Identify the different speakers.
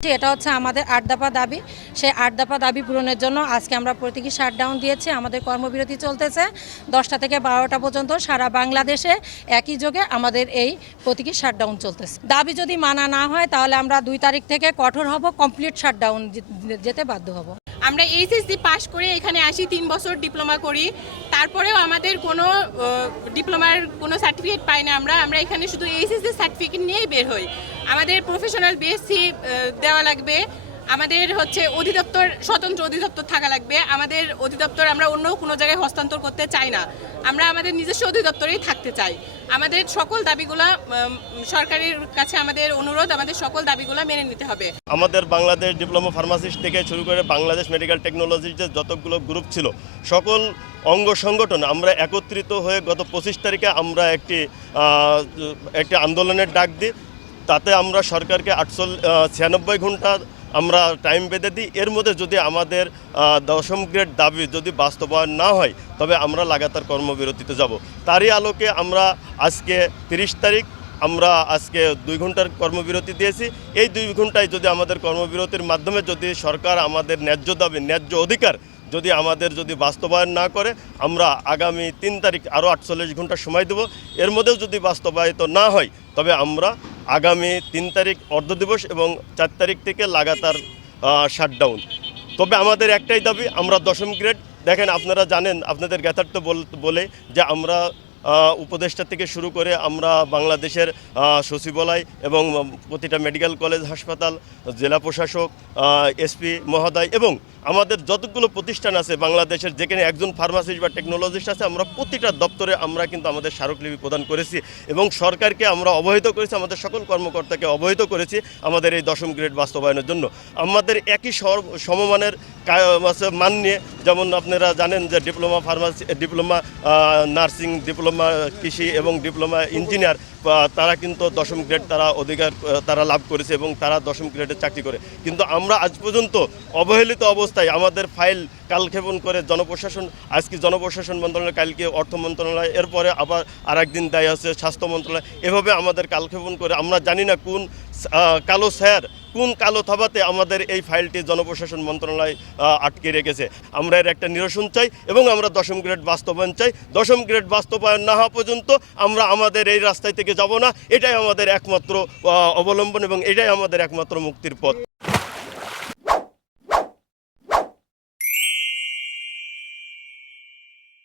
Speaker 1: এটা হচ্ছে আমাদের আট দফা দাবি। সেই আট দফা দাবি পূরণের জন্য আজকে আমরা প্রতীকী শাটডাউন দিয়েছি। আমাদের কর্মবিরতি চলতেছে দশটা থেকে বারোটা পর্যন্ত। সারা বাংলাদেশে একই যোগে আমাদের এই প্রতীকী শাটডাউন চলতেছে। দাবি যদি মানা না হয়, তাহলে আমরা দুই তারিখ থেকে কঠোর হব, কমপ্লিট শাটডাউন যেতে বাধ্য হব।
Speaker 2: আমরা এইচএসসি পাশ করে এখানে আসি, তিন বছর ডিপ্লোমা করি। তারপরেও আমাদের কোনো ডিপ্লোমার কোনো সার্টিফিকেট পাই না আমরা। আমরা এখানে শুধু এইচএসসি সার্টিফিকেট নিয়েই বের হই। আমাদের প্রফেশনাল বিএসসি দেওয়া লাগবে। আমাদের হচ্ছে অধিদপ্তর, স্বতন্ত্র অধিদপ্তর থাকা লাগবে। আমাদের অধিদপ্তর আমরা অন্য কোনো জায়গায় হস্তান্তর করতে চাই না। আমরা আমাদের নিজস্ব অধিদপ্তরেই থাকতে চাই। আমাদের সকল দাবিগুলো সরকারের কাছে আমাদের অনুরোধ, আমাদের সকল দাবিগুলো মেনে নিতে হবে।
Speaker 3: আমাদের বাংলাদেশ ডিপ্লোমা ফার্মাসিস্ট থেকে শুরু করে বাংলাদেশ মেডিকেল টেকনোলজির যে যতগুলো গ্রুপ ছিল, সকল অঙ্গ সংগঠন আমরা একত্রিত হয়ে গত পঁচিশ তারিখে আমরা একটি একটি আন্দোলনের ডাক দিই। তাতে আমরা সরকারকে আটচল ছিয়ানব্বই ঘণ্টা আমরা টাইম বেঁধে দিই। এর মধ্যে যদি আমাদের দশম গ্রেড দাবি যদি বাস্তবায়ন না হয়, তবে আমরা লাগাতার কর্মবিরতিতে যাব। তারই আলোকে আমরা আজকে তিরিশ তারিখ, আমরা আজকে দুই ঘণ্টার কর্মবিরতি দিয়েছি। এই দুই ঘন্টায় যদি আমাদের কর্মবিরতির মাধ্যমে যদি সরকার আমাদের ন্যায্য দাবি, ন্যায্য অধিকার যদি আমাদের যদি বাস্তবায়ন না করে, আমরা আগামী তিন তারিখ আরও আটচল্লিশ ঘণ্টা সময় দেব। এর মধ্যেও যদি বাস্তবায়িত না হয়, তবে আমরা আগামী তিন তারিখ অর্ধ দিবস এবং চার তারিখ থেকে লাগাতার শাটডাউন তবে আমাদের একটাই দাবি, আমরা দশম গ্রেড দেখেন, আপনারা জানেন, আপনাদের জ্ঞাতার্থ বল- বলে যে আমরা উপদেষ্টা থেকে শুরু করে আমরা বাংলাদেশের সচিবালয় এবং প্রতিটা মেডিকেল কলেজ হাসপাতাল, জেলা প্রশাসক এসপি মহোদয় এবং আমাদের যতগুলো প্রতিষ্ঠান আছে বাংলাদেশের, যেখানে একজন ফার্মাসিস্ট বা টেকনোলজিস্ট আছে, আমরা প্রতিটা দপ্তরে আমরা কিন্তু আমাদের স্মারকলিপি প্রদান করেছি এবং সরকারকে আমরা অবহিত করেছি, আমাদের সকল কর্মকর্তাকে অবহিত করেছি আমাদের এই দশম গ্রেড বাস্তবায়নের জন্য। আমাদের একই সমমানের মান নিয়ে যেমন আপনারা জানেন যে diploma pharmacy, diploma nursing, diploma কৃষি এবং ডিপ্লোমা ইঞ্জিনিয়ার তারা কিন্তু দশম গ্রেড তারা অধিকার তারা লাভ করেছে এবং তারা দশম গ্রেডের চাকরি করে। কিন্তু আমরা আজ পর্যন্ত অবহেলিত অবস্থায় আমাদের ফাইল কালক্ষেপণ করে জনপ্রশাসন, আজকে জনপ্রশাসন মন্ত্রণালয়, কালকে অর্থ মন্ত্রণালয়, এরপরে আবার আর একদিন দেয় আছে স্বাস্থ্য মন্ত্রণালয়, এভাবে আমাদের কালক্ষেপণ করে আমরা জানি না কোন কালো স্যার, কোন কালো থাবাতে আমাদের এই ফাইলটি জনপ্রশাসন মন্ত্রণালয় আটকে রেখেছে? আমরা এর একটা নিরসন চাই এবং আমরা দশম গ্রেড বাস্তবায়ন চাই। দশম গ্রেড বাস্তবায়ন না হওয়া পর্যন্ত আমরা আমাদের এই রাস্তায় থেকে যাব না। এটাই আমাদের একমাত্র অবলম্বন এবং এটাই আমাদের একমাত্র মুক্তির পথ।